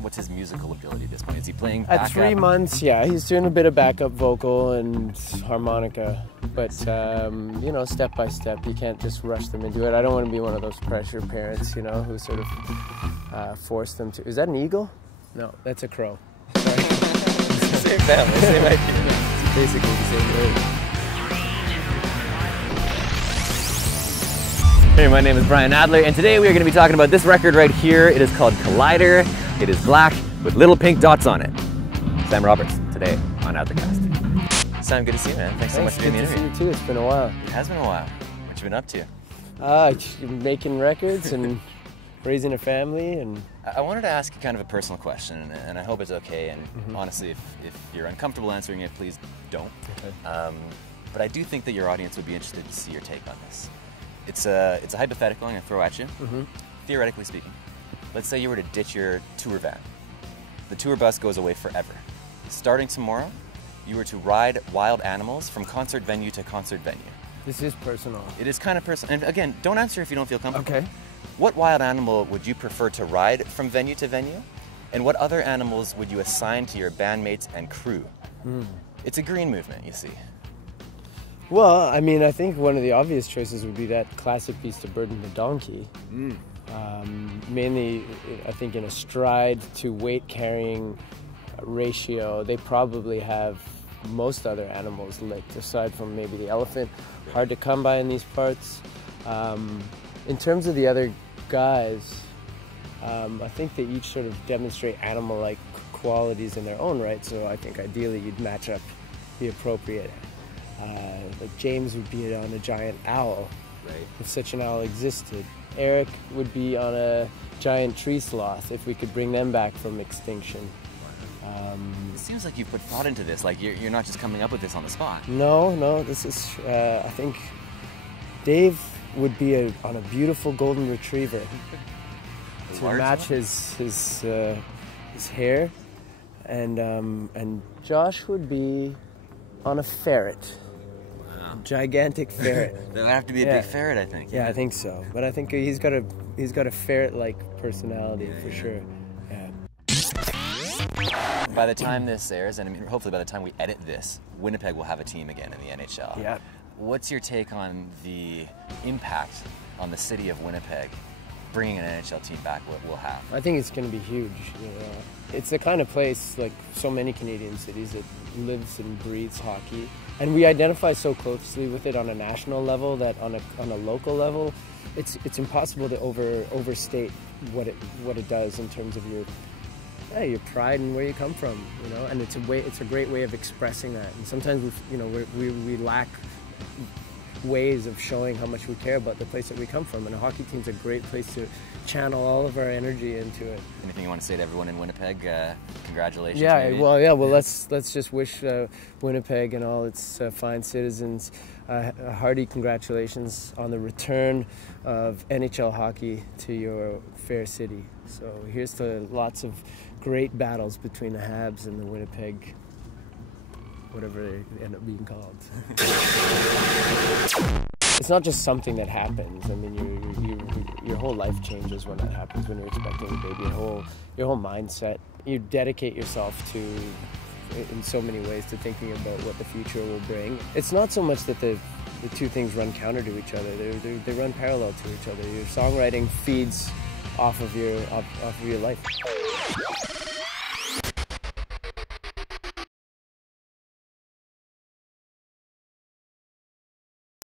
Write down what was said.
What's his musical ability at this point? Is he playing backup? At 3 months, yeah, he's doing a bit of backup vocal and harmonica. But, you know, step by step, you can't just rush them into it. I don't want to be one of those pressure parents, you know, who sort of force them to. Is that an eagle? No, that's a crow. Sorry. Same family, same idea. It's basically the same word. Hey, my name is Brian Adler, and today we are going to be talking about this record right here. It is called Collider. It is black with little pink dots on it. Sam Roberts, today on Adlercast. Sam, good to see you, man. Thanks so much for doing the interview. Good to see you too. It's been a while. It has been a while. What you been up to? Making records and raising a family. And I wanted to ask you kind of a personal question, and I hope it's okay. And honestly, if you're uncomfortable answering it, please don't. Okay. But I do think that your audience would be interested to see your take on this. It's a hypothetical I'm going to throw at you. Theoretically speaking, let's say you were to ditch your tour van. The tour bus goes away forever. Starting tomorrow, you were to ride wild animals from concert venue to concert venue. This is personal. It is kind of personal. And again, don't answer if you don't feel comfortable. Okay. What wild animal would you prefer to ride from venue to venue? And what other animals would you assign to your bandmates and crew? It's a green movement, you see. Well, I mean, I think one of the obvious choices would be that classic beast of burden, the donkey. Mainly, I think in a stride to weight carrying ratio, they probably have most other animals licked, aside from maybe the elephant. Hard to come by in these parts. In terms of the other guys, I think they each sort of demonstrate animal-like qualities in their own right, so I think ideally you'd match up the appropriate. Like James would be on a giant owl, if such an owl existed. Eric would be on a giant tree sloth, if we could bring them back from extinction. It seems like you've put thought into this, like you're not just coming up with this on the spot. No, this is, I think Dave would be on a beautiful golden retriever to match his hair, and Josh would be on a ferret. Wow. Gigantic ferret. That would have to be a big ferret, I think. Yeah, I think so. But I think he's got a ferret-like personality for sure. Yeah. By the time this airs, and I mean hopefully by the time we edit this, Winnipeg will have a team again in the NHL. Yeah. What's your take on the impact on the city of Winnipeg bringing an NHL team back will have? I think it's going to be huge. You know, it's the kind of place, like so many Canadian cities, that lives and breathes hockey, and we identify so closely with it on a national level that on a local level, it's impossible to overstate what it does in terms of your pride and where you come from. You know, and it's a great way of expressing that. And sometimes we lack ways of showing how much we care about the place that we come from, and a hockey team's a great place to channel all of our energy into it. Anything you want to say to everyone in Winnipeg? Congratulations. Well, let's just wish Winnipeg and all its fine citizens a hearty congratulations on the return of NHL hockey to your fair city. So here's to lots of great battles between the Habs and the Winnipeg, whatever they end up being called. It's not just something that happens. I mean, your whole life changes when that happens, when you're expecting a baby. Your whole mindset. You dedicate yourself to, in so many ways, to thinking about what the future will bring. It's not so much that the two things run counter to each other. They run parallel to each other. Your songwriting feeds off of your life.